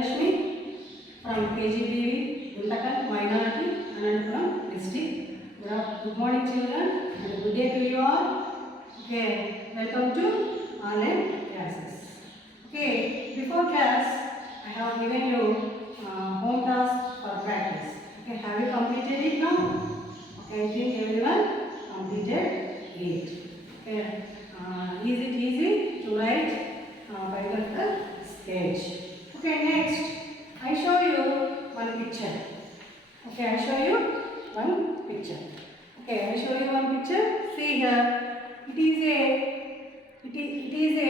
Dhanalakshmi from KGBV, Guntakal, Minority, Anandapuram district. Good morning children and good day to you all. Okay, welcome to online classes. Okay, before class I have given you home task for practice. Okay, have you completed it now? Okay, I think everyone completed it. Okay, is it easy to write by the sketch? Okay, next I show you one picture. Okay, I show you one picture. Okay, I show you one picture. See here, it is a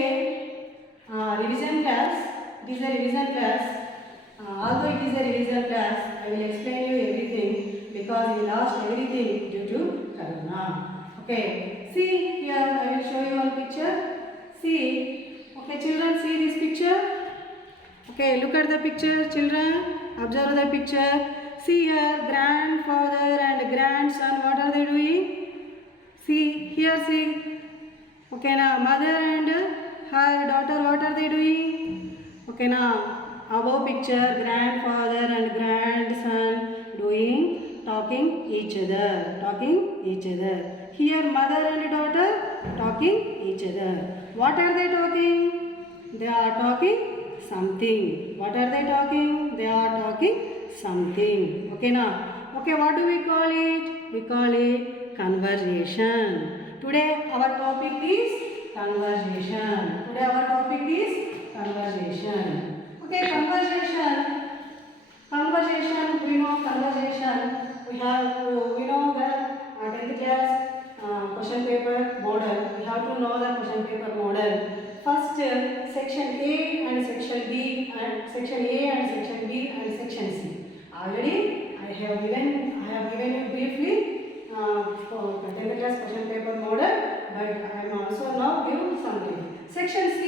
revision class. It is a revision class. Although it is a revision class, I will explain you everything because we lost everything due to Corona. Okay, see here, I will show you one picture. See, okay, children, see this picture. Okay, look at the picture, children. Observe the picture. See here, grandfather and grandson. What are they doing? See here, see. Okay, now mother and her daughter. What are they doing? Okay, now above picture, grandfather and grandson talking each other. Here, mother and daughter talking each other. What are they talking? They are talking something. What are they talking? They are talking something. Okay now. Okay, what do we call it? We call it conversation. Today our topic is conversation. Today our topic is conversation. Okay, conversation. Conversation, we know conversation. We know the 10th class question paper model. We have to know the question paper model. First, section A and section B and section A and section B and section C. Already, I have given you briefly for 10th class question paper model, but I am also now give something. Section C,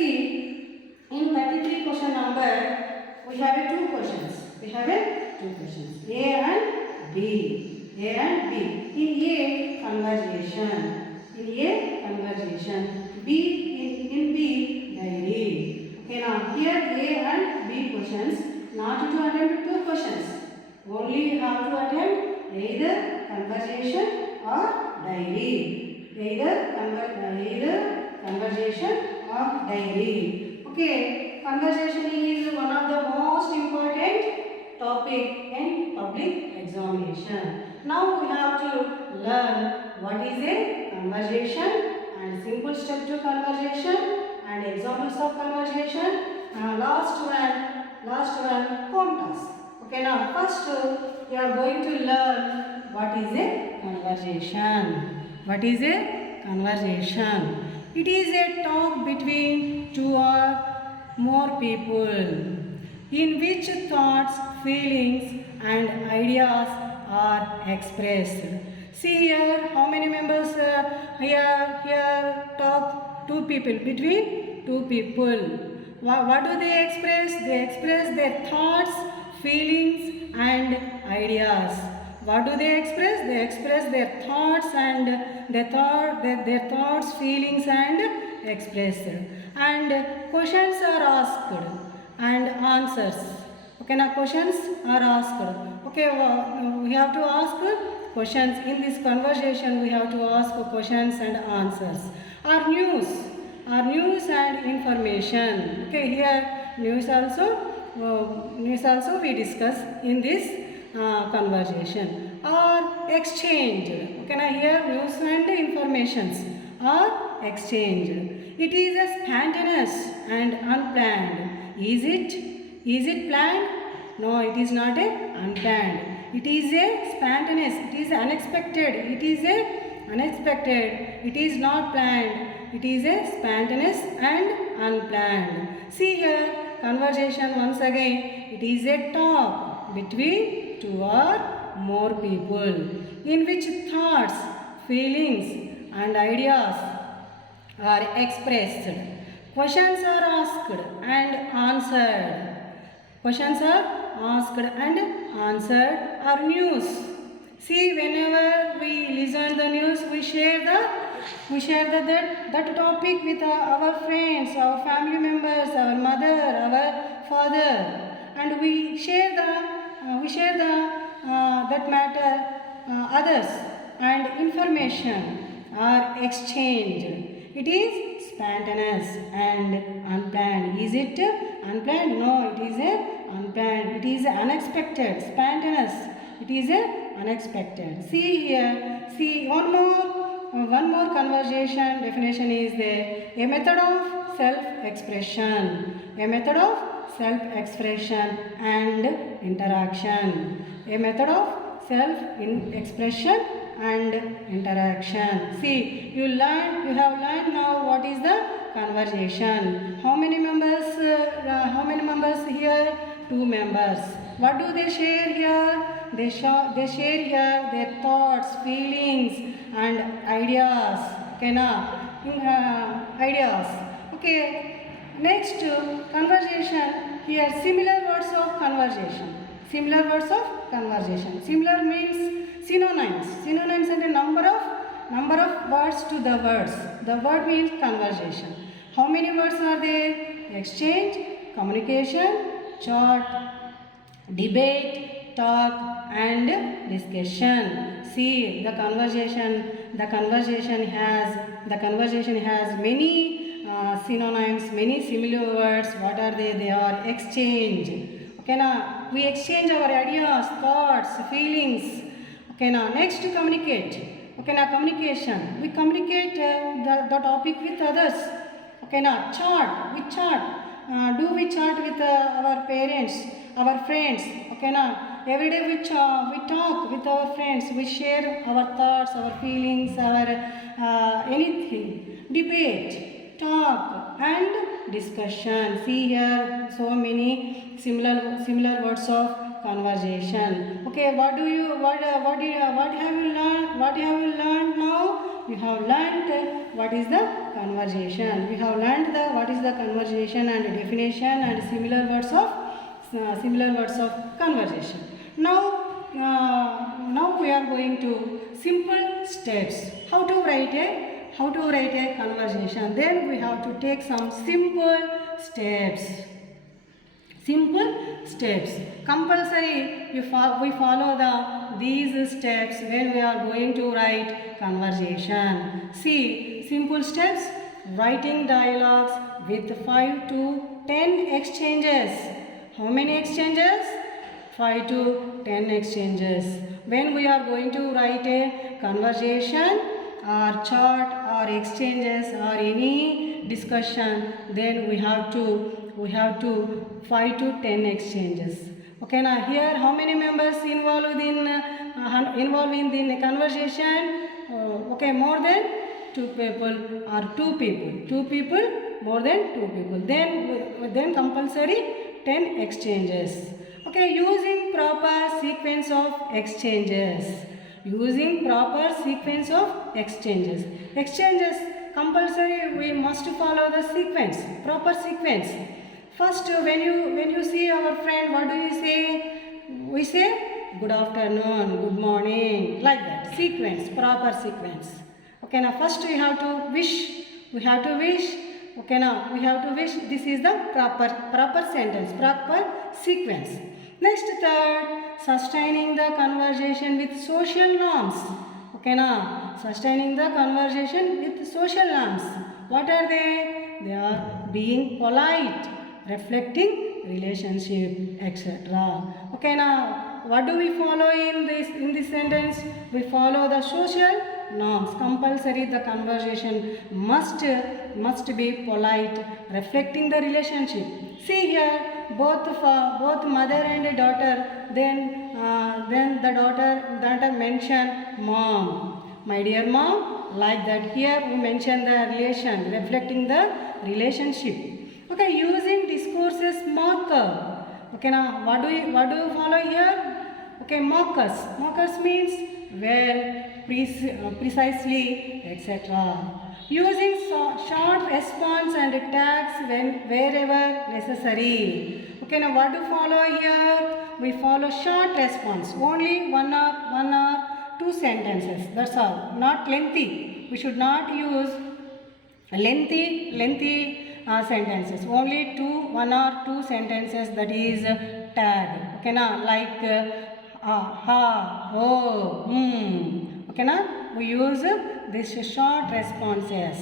in 33 question number, we have two questions. A and B. A and B. In A, conversation. In B, diary. Okay, now here A and B questions. Not to attempt two questions. Only you have to attempt either conversation or diary. Either conversation or diary. Okay, conversation is one of the most important topic in public examination. Now we have to learn what is a conversation and simple step to conversation and examples of conversation. Last one, home task. Okay, now first we are going to learn what is a conversation. What is a conversation? It is a talk between two or more people in which thoughts, feelings and ideas are expressed. See here, how many members here talk two people, between two people. What do they express? They express their thoughts, feelings and ideas. What do they express? They express their thoughts and their thoughts, feelings and expressed. And questions are asked and answers. Okay, now questions are asked. Okay, we have to ask questions. In this conversation we have to ask questions and answers. Our news and information. Okay, here news also we discuss in this conversation. Or exchange. Okay, now here news and informations are exchanged. It is a spontaneous and unplanned. Is it planned? No, it is not a unplanned. It is a spontaneous. It is unexpected. It is not planned. It is a spontaneous and unplanned. See here, conversation once again. It is a talk between two or more people in which thoughts, feelings and ideas are expressed. Questions are asked and answered. Questions are asked and answered. Our news. See, whenever we listen the news, we share that topic with our friends, our family members, our mother, our father. and we share the that matter others, and information are exchanged. It is spontaneous and unplanned. Is it unplanned? No, it is unplanned. It is unexpected. Spontaneous. It is unexpected. See here. See one more conversation definition is there. A method of self-expression. A method of self-expression and interaction. A method of self-expression and interaction. See, you have learned now what is the conversation. How many members here? 2 members. What do they share here? They share here their thoughts, feelings and ideas. Okay, now ideas. Okay. Next, conversation. Here, similar words of conversation. Similar words of conversation. Similar means synonyms. Synonyms and a number of words to the words. The word means conversation. How many words are there? Exchange, communication, chat, debate, talk and discussion. See, the conversation has many synonyms, many similar words. What are they? They are exchange. Okay, now we exchange our ideas, thoughts, feelings. Okay, now next communicate. Okay, now communication. We communicate the topic with others. Okay, now chat. We chat. Do we chat with our parents, our friends? Okay, now every day we talk with our friends. We share our thoughts, our feelings, our anything. Debate, talk, and discussion. See here, so many similar words of conversation. Okay, what have you learned? What have you learned now? We have learned what is the conversation. We have learned what is the conversation and definition and similar words of conversation. Now we are going to simple steps. How to write a conversation. Then we have to take some simple steps. Simple steps. Compulsory we follow these steps when we are going to write conversation. See, simple steps. Writing dialogues with 5 to 10 exchanges. How many exchanges? 5 to 10 exchanges. When we are going to write a conversation or chat or exchanges or any discussion, then we have to 5 to 10 exchanges. Okay, now here how many members involved in the conversation? Okay, more than 2 people or 2 people. 2 people, more than 2 people. Then compulsory 10 exchanges. Okay, using proper sequence of exchanges. Using proper sequence of exchanges. Exchanges compulsory. We must follow the sequence, proper sequence. First, when you see our friend, what do you say? We say good afternoon, good morning, like that. Sequence, proper sequence. Okay, now first we have to wish. Okay, now we have to wish. This is the proper sentence, proper sequence. Next, third, sustaining the conversation with social norms. Okay, now sustaining the conversation with social norms. What are they? They are being polite, reflecting relationship, etc. Okay, now what do we follow in this sentence? We follow the social norms. Compulsory the conversation must be polite, reflecting the relationship. See here, both mother and daughter. Then the daughter mentioned mom, my dear mom, like that. Here we mention the relation, reflecting the relationship. Okay, using discourses marker. Okay, now what do you follow here? Okay, markers. Markers means where, precisely, etc. Using short response and tags wherever necessary. Okay, now what to follow here? We follow short response. Only one or 2 sentences. That's all. Not lengthy. We should not use lengthy sentences. Only one or two sentences, that is tag. Okay na, like ha, oh, okay na. We use this short responses.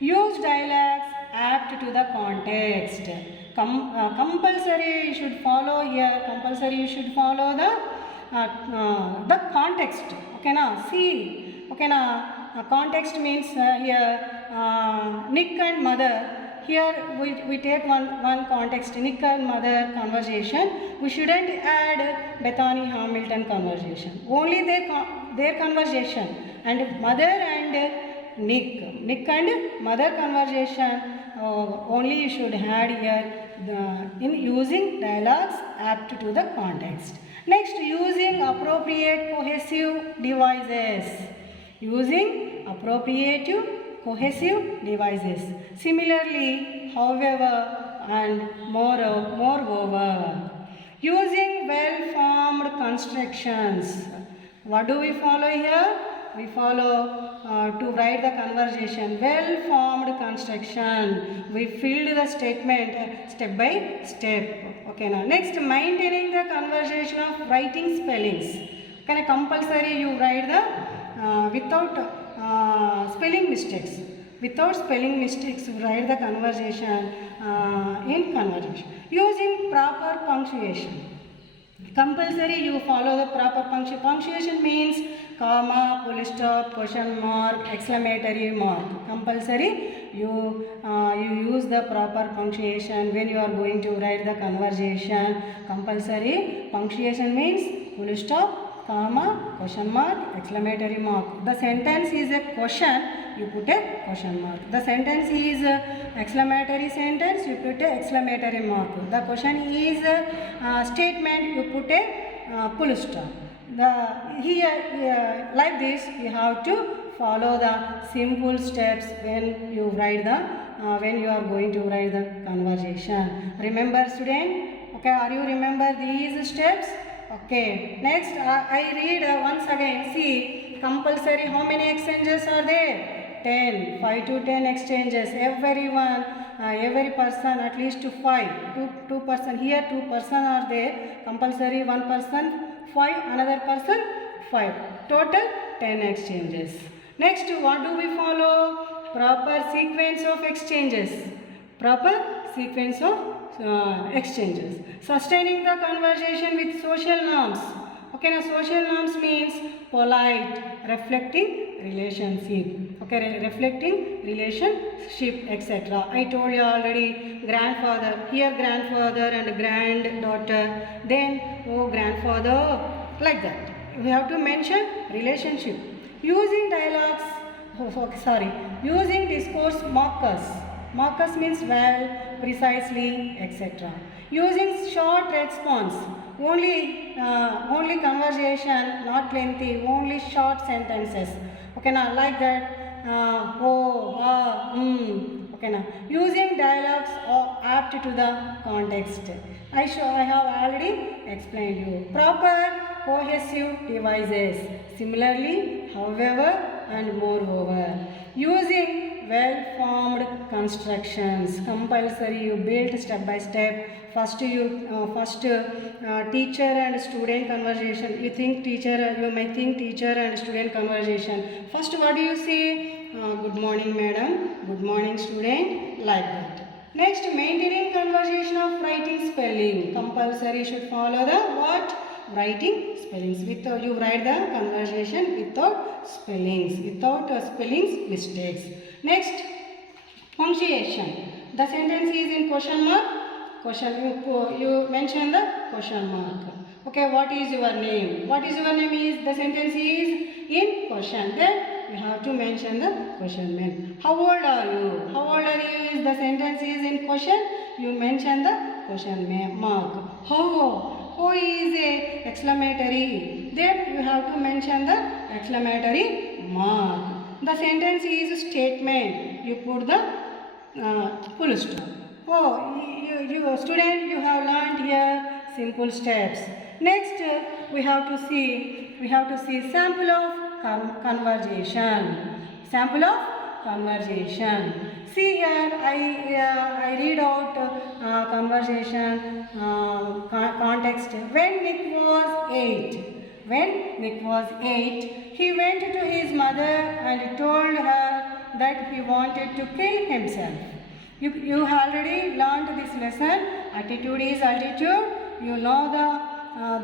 Use dialogues apt to the context. Compulsory you should follow here. Compulsory you should follow the context. Okay na. See. Okay na. Context means here Nick and mother. Here we take one context, Nick and mother conversation. We shouldn't add Bethany Hamilton conversation. Only their conversation, and mother and Nick and mother conversation only you should add here in using dialogues apt to the context. Next, using appropriate cohesive devices. Using appropriate cohesive devices. Similarly, however, and moreover. Using well-formed constructions. What do we follow here? We follow to write the conversation. Well-formed construction. We filled the statement step by step. Okay, now next, maintaining the conversation of writing spellings. Okay, compulsory you write the without spelling mistakes. Without spelling mistakes, write the conversation in conversation. Using proper punctuation. Compulsory you follow the proper punctuation. Punctuation means comma, full stop, question mark, exclamatory mark. Compulsory you use the proper punctuation when you are going to write the conversation. Compulsory punctuation means full stop, comma, question mark, exclamatory mark. The sentence is a question, you put a question mark. The sentence is exclamatory sentence, you put a exclamatory mark. The question is a statement, you put a full stop. Here like this you have to follow the simple steps when you write the when you are going to write the conversation. Remember, student? Okay, are you remember these steps? Okay, next I read once again. See, compulsory how many exchanges are there? 10, 5 to 10 exchanges. Everyone, every person at least 5. Two person here, 2 person are there. Compulsory 1 person 5, another person 5. Total 10 exchanges. Next, what do we follow? Proper sequence of exchanges. Proper sequence of exchanges. Sustaining the conversation with social norms. Okay, now social norms means polite, reflecting relationship. Okay, reflecting relationship, etc. I told you already, grandfather. Here grandfather and granddaughter. Then grandfather, like that. We have to mention relationship. Using dialogues. Using discourse markers. Markers means well, precisely, etc. Using short response. Only conversation, not lengthy, only short sentences. Okay, now like that. Okay, now using dialogues or apt to the context. I have already explained you. Proper cohesive devices. Similarly, however, and moreover. Using well-formed constructions. Compulsory you build step by step. First teacher and student conversation. You may think teacher and student conversation. First, what do you say? Good morning, madam. Good morning, student. Like that. Next, maintaining conversation of writing spelling. Compulsory should follow the what? Writing spellings. Without you write the conversation without spellings. Without spellings mistakes. Next, punctuation. The sentence is in question mark. You mention the question mark. Okay, what is your name? What is your name is the sentence is in question. Then you have to mention the question name. How old are you? How old are you is the sentence is in question. You mention the question mark. How is a exclamatory. Then you have to mention the exclamatory mark. The sentence is a statement. You put the full stop. You student, you have learned here simple steps. Next, we have to see sample of conversation. Sample of conversation. See here, I read out conversation context. When Nick was 8, he went to his mother and told her that he wanted to kill himself. You already learned this lesson. Attitude is altitude. You know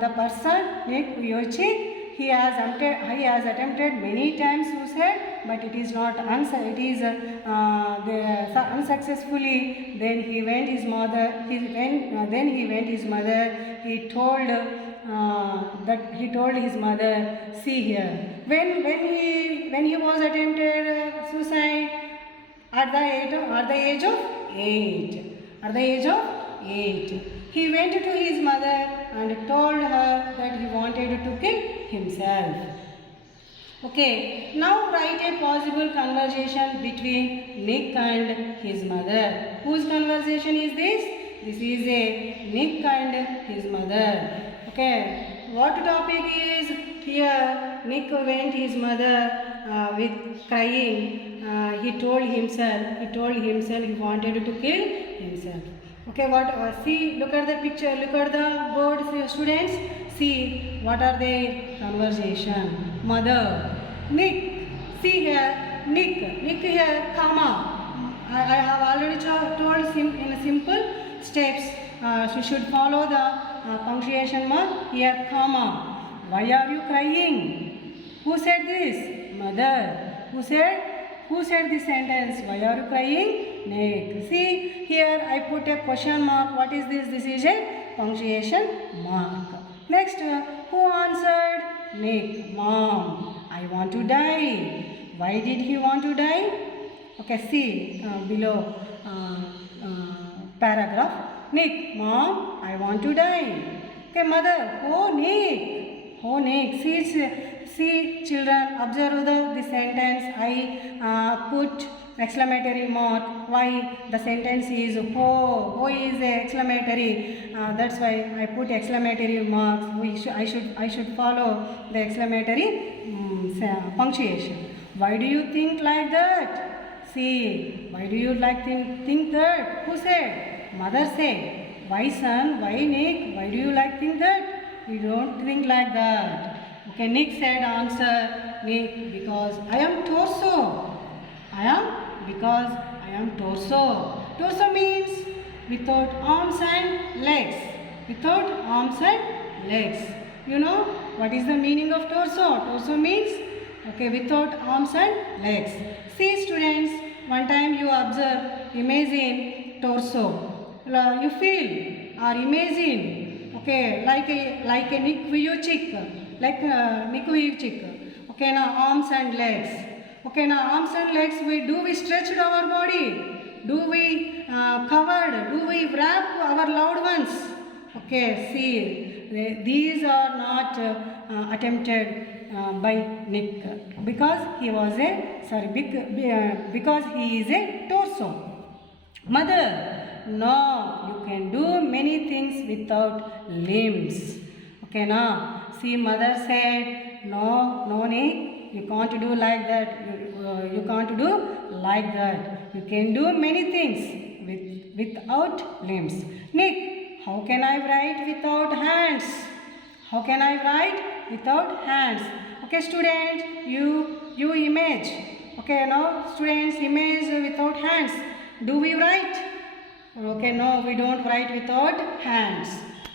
the person, Nick Vujicic. He has attempted many times suicide, but it is not unsuccessfully. Then he went his mother. Then he went his mother. He told his mother, see here. When he was attempted suicide at the age of 8. He went to his mother and told her that he wanted to kill himself. Okay, now write a possible conversation between Nick and his mother. Whose conversation is this? This is a Nick and his mother. Okay, what topic is here? Nick went his mother with crying. He told himself he wanted to kill himself. Okay, see, look at the picture, look at the board, students. See, what are the conversation? Mother, Nick, see here, Nick here, comma. I have already told him in simple steps. You should follow the punctuation mark here, comma. Why are you crying? Who said this? Mother. Who said this sentence? Why are you crying? Nick. See, here I put a question mark. What is this? This is a punctuation mark. Next, who answered? Nick. Mom, I want to die. Why did he want to die? Okay, see below paragraph. Nick. Mom, I want to die. Okay, mother. Oh, Nick. See, children, observe the sentence. I put exclamatory mark. Why? The sentence is ho is a exclamatory. That's why I put exclamatory marks. I should follow the exclamatory punctuation. Why do you think like that? See, why do you think that? Who said? Mother said. Why, son? Why, Nick? Why do you think that? We don't think like that. Okay, Nick said answer. Nick, because I am torso. Because I am torso. Torso means without arms and legs. You know what is the meaning of torso? Torso means without arms and legs. See, students, one time you observe, imagine torso. You feel or imagine. Okay, like a Nick Vujicic. Okay, now arms and legs. Okay, now arms and legs, we stretched our body? Do we covered? Do we wrap our loved ones? Okay, see, these are not attempted by Nick because he is a torso. Mother, no, you can do many things without limbs. Okay, now, see, mother said, no, Nick, you can't do like that. You can't do like that. You can do many things without limbs. Nick, how can I write without hands? Okay, student, you image. Okay, now students image without hands. Do we write? Okay, no, we don't write without hands.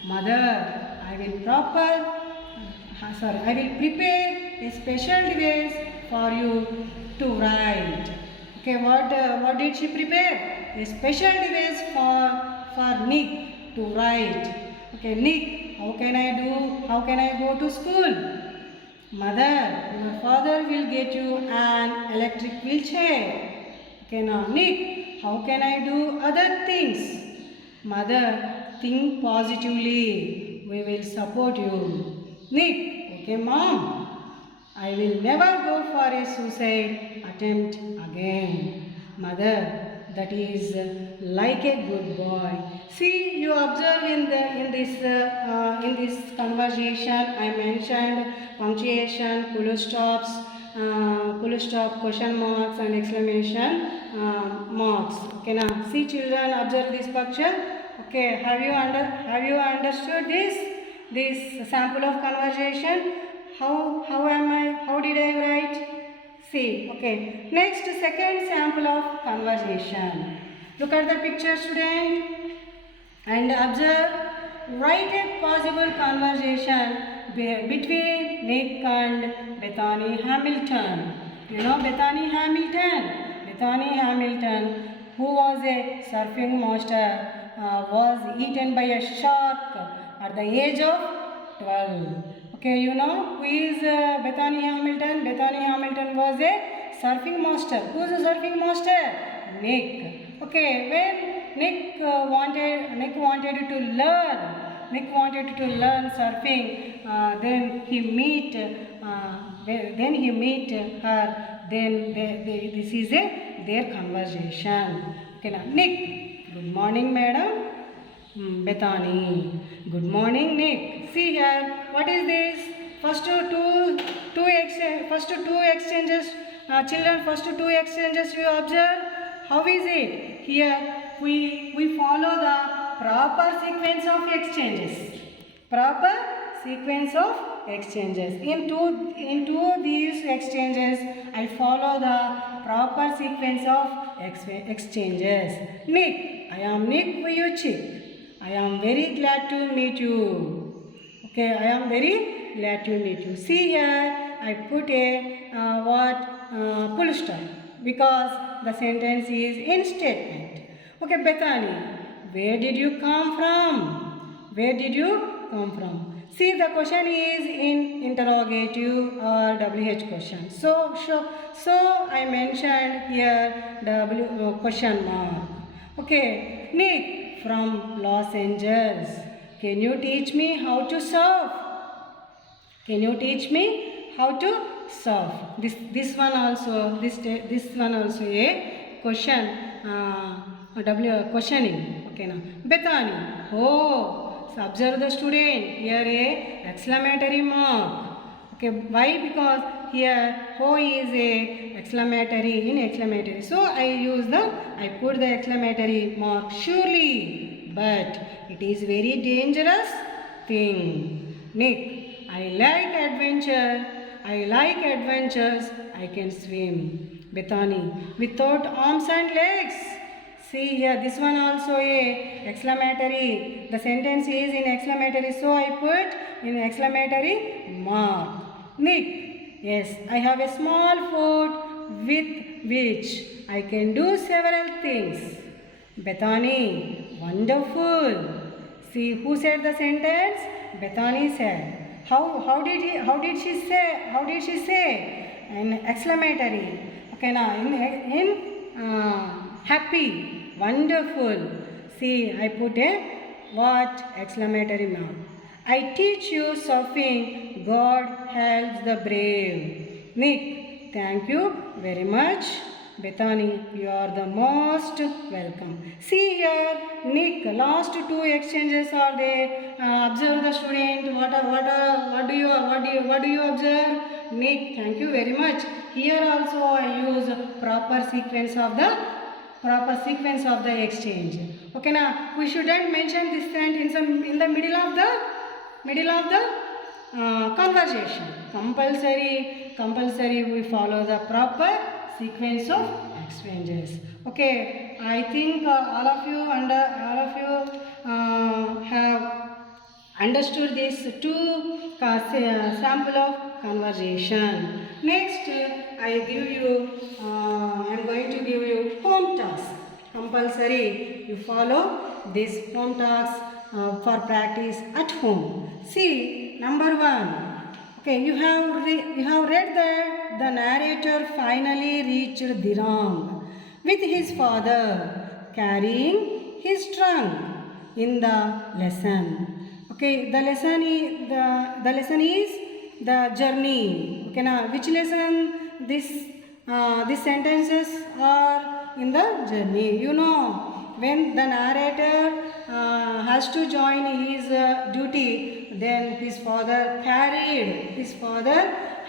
Mother, I will prepare a special device for you to write. Okay, what did she prepare? A special device for Nick to write. Okay, Nick, how can I go to school? Mother, your father will get you an electric wheelchair. Okay, now Nick, how can I do other things? Mother, think positively. We will support you. Nick, okay, Mom, I will never go for a suicide attempt again. Mother, that is like a good boy. See, you observe in this conversation, I mentioned punctuation, full stops, full stop, question marks and exclamation marks. Okay, now see children, observe this picture. Okay, have you understood this sample of conversation? How did I write? See, okay. Next, second sample of conversation. Look at the picture, student, and observe. Write a possible conversation between Nick and Bethany Hamilton. You know Bethany Hamilton? Bethany Hamilton, who was a surfing master, was eaten by a shark at the age of 12. Okay, you know who is Bethany Hamilton? Bethany Hamilton was a surfing master. Who is a surfing master? Nick. Okay, when Nick wanted to learn surfing. Then he meet her. Then this is their conversation. Okay, now Nick. Good morning, madam. Bethany. Good morning, Nick. See here. What is this? First two exchanges. Children, first two exchanges you observe. How is it? Here we follow the proper sequence of exchanges. Proper sequence of exchanges. In two these exchanges, I follow the proper sequence of exchanges. Nick, I am Nick Vujicic. I am very glad to meet you. Okay, I am very glad to meet you. See here, I put a full stop because the sentence is in statement. Okay, Bethany, where did you come from? Where did you come from? See, the question is in interrogative or WH question. So I mentioned here question mark. Okay, Nick from Los Angeles. Can you teach me how to surf? Can you teach me how to surf? This one also a question. Questioning. Okay, now Bethany. Oh, so observe the student. Here a exclamatory mark. Okay, why? Because here ho is a exclamatory in exclamatory. So I put the exclamatory mark. Surely, but it is very dangerous thing. Nick, I like adventures. I can swim. Bethany, without arms and legs. See here, this one also a exclamatory. The sentence is in exclamatory, so I put in exclamatory mark. Nick, yes, I have a small foot with which I can do several things. Bethany, wonderful. See, who said the sentence? Bethany said. How did she say? An exclamatory. Okay, now in happy, wonderful. See, I put a exclamatory mark. I teach you surfing. God helps the brave. Nick, thank you very much. Bethany, you are the most welcome. See here, Nick, last two exchanges are there. Observe the student. What do you observe? Nick, thank you very much. Here also I use proper sequence of the exchange. Okay, now we shouldn't mention this sentence in the middle of the conversation. Compulsory we follow the proper sequence of exchanges. Okay, I think all of you have understood these two sample of conversation. Next, I am going to give you home task. Compulsory you follow this home task for practice at home. See, number 1. Okay, you have read that the narrator finally reached Dirang with his father carrying his trunk in the lesson. Okay, the lesson is the journey. Okay, now which lesson these sentences are in the journey? You know, when the narrator has to join his duty, then his father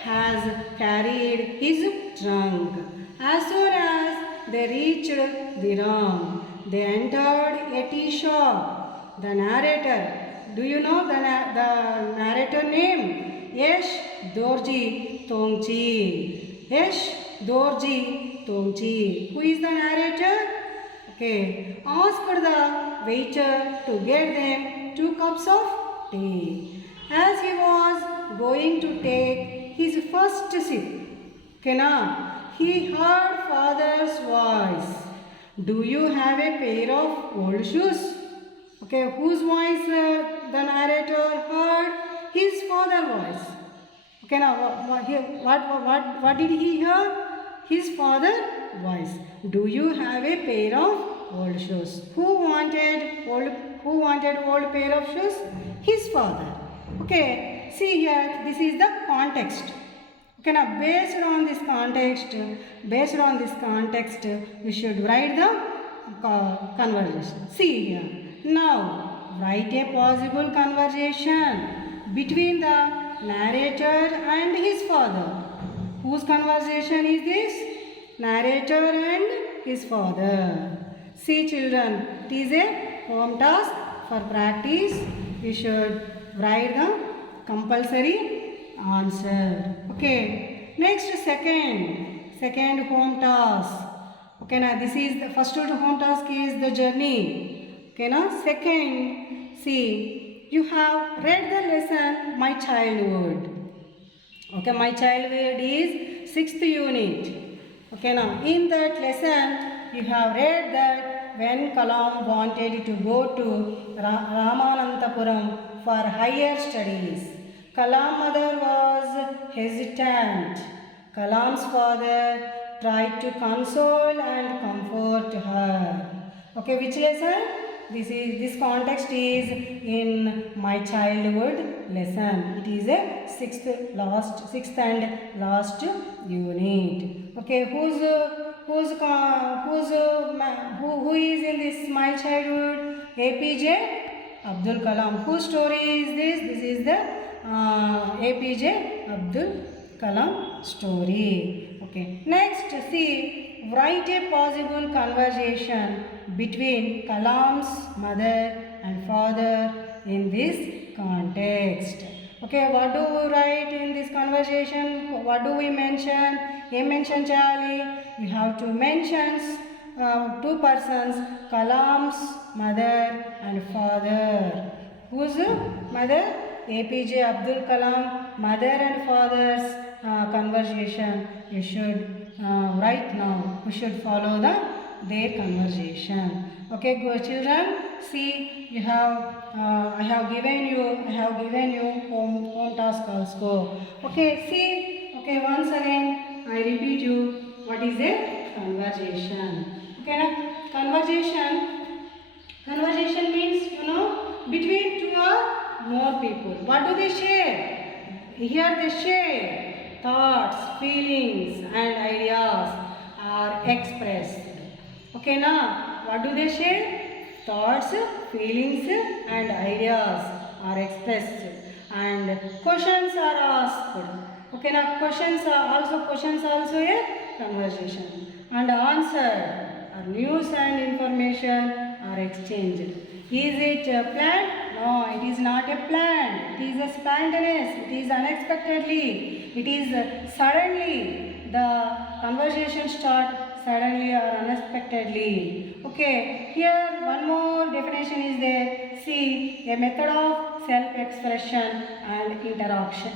has carried his trunk. As soon as they reached the room, they entered a tea shop. The narrator, do you know the narrator name? Yash Dorji Tongchi. Yash Dorji Tongchi. Who is the narrator? Okay. Asked the waiter to get them 2 cups of tea. As he was going to take his first sip, okay, he heard father's voice. Do you have a pair of old shoes? Okay, whose voice the narrator heard? His father's voice. Okay, now what did he hear? His father's voice. Do you have a pair of old shoes? Who wanted old pair of shoes? His father. Okay, see here, this is the context. Okay, now based on this context, we should write the conversation. See here. Now, write a possible conversation between the narrator and his father. Whose conversation is this? Narrator and his father. See children, it is a home task for practice. We should write the compulsory answer. Okay, next second home task. Okay, now this is the first home task is the journey. Okay, now second, see, you have read the lesson My Childhood. Okay, My Childhood is 6th unit. Okay, now in that lesson you have read that when Kalam wanted to go to Ramanantapuram for higher studies, Kalam's mother was hesitant. Kalam's father tried to console and comfort her. Okay, which lesson? This context is in My Childhood lesson. It is a sixth and last unit. Okay, who is in this My Childhood? APJ Abdul Kalam. Whose story is this? This is the APJ Abdul Kalam story. Okay. Next, see, write a possible conversation between Kalam's mother and father in this context. Okay, what do we write in this conversation? What do we mention? Mention Charlie. You have to mention 2 persons, Kalam's mother and father. Whose mother? APJ Abdul Kalam, mother and father's conversation. You should write now. You should follow their conversation. Okay, go children. See, you have I have given you home task also. Okay, see. Okay, once again I repeat you. What is a conversation? Okay, now conversation means between 2 or more people. What do they share? Here they share thoughts, feelings and ideas are expressed. Okay, now what do they share? Thoughts, feelings and ideas are expressed and questions are asked. Okay, now questions also a conversation and answer. News and information are exchanged. Is it planned? No, it is not a plan. It is a spontaneous. It is unexpectedly. It is suddenly. The conversation starts suddenly or unexpectedly. Okay, here one more definition is there. See, a method of self-expression and interaction.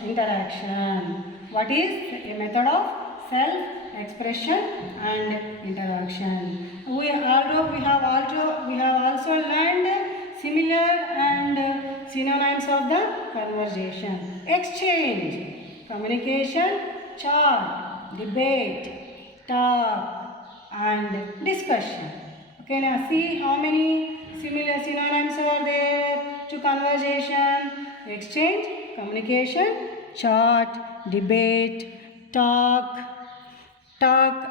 What is a method of self-expression and interaction? We have also learned similar and synonyms of the conversation. Exchange, communication, chat, debate, talk and discussion. Okay, now see how many similar synonyms are there to conversation. Exchange, communication, chat, debate, talk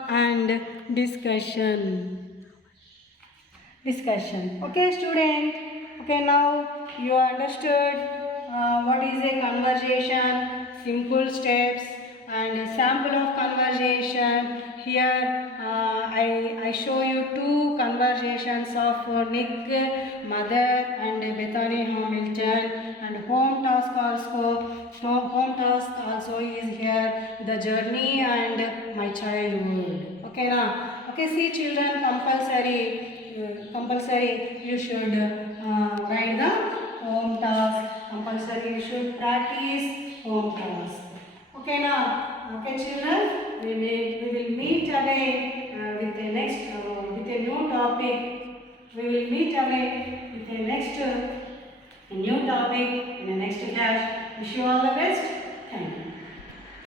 and discussion. Okay, student. Okay, now you understood what is a conversation, simple steps and a sample of conversation. Here I show you two conversations of Nick, mother, and Bethany Hamilton, and home task also is here, the journey and my childhood. Okay now. Okay, see children, compulsory you should write the home task. Compulsory you should practice home task. Okay now. Okay children, we will meet again with the next with a new topic. We will meet again with a next new topic in the next class. Wish you all the best. Thank you.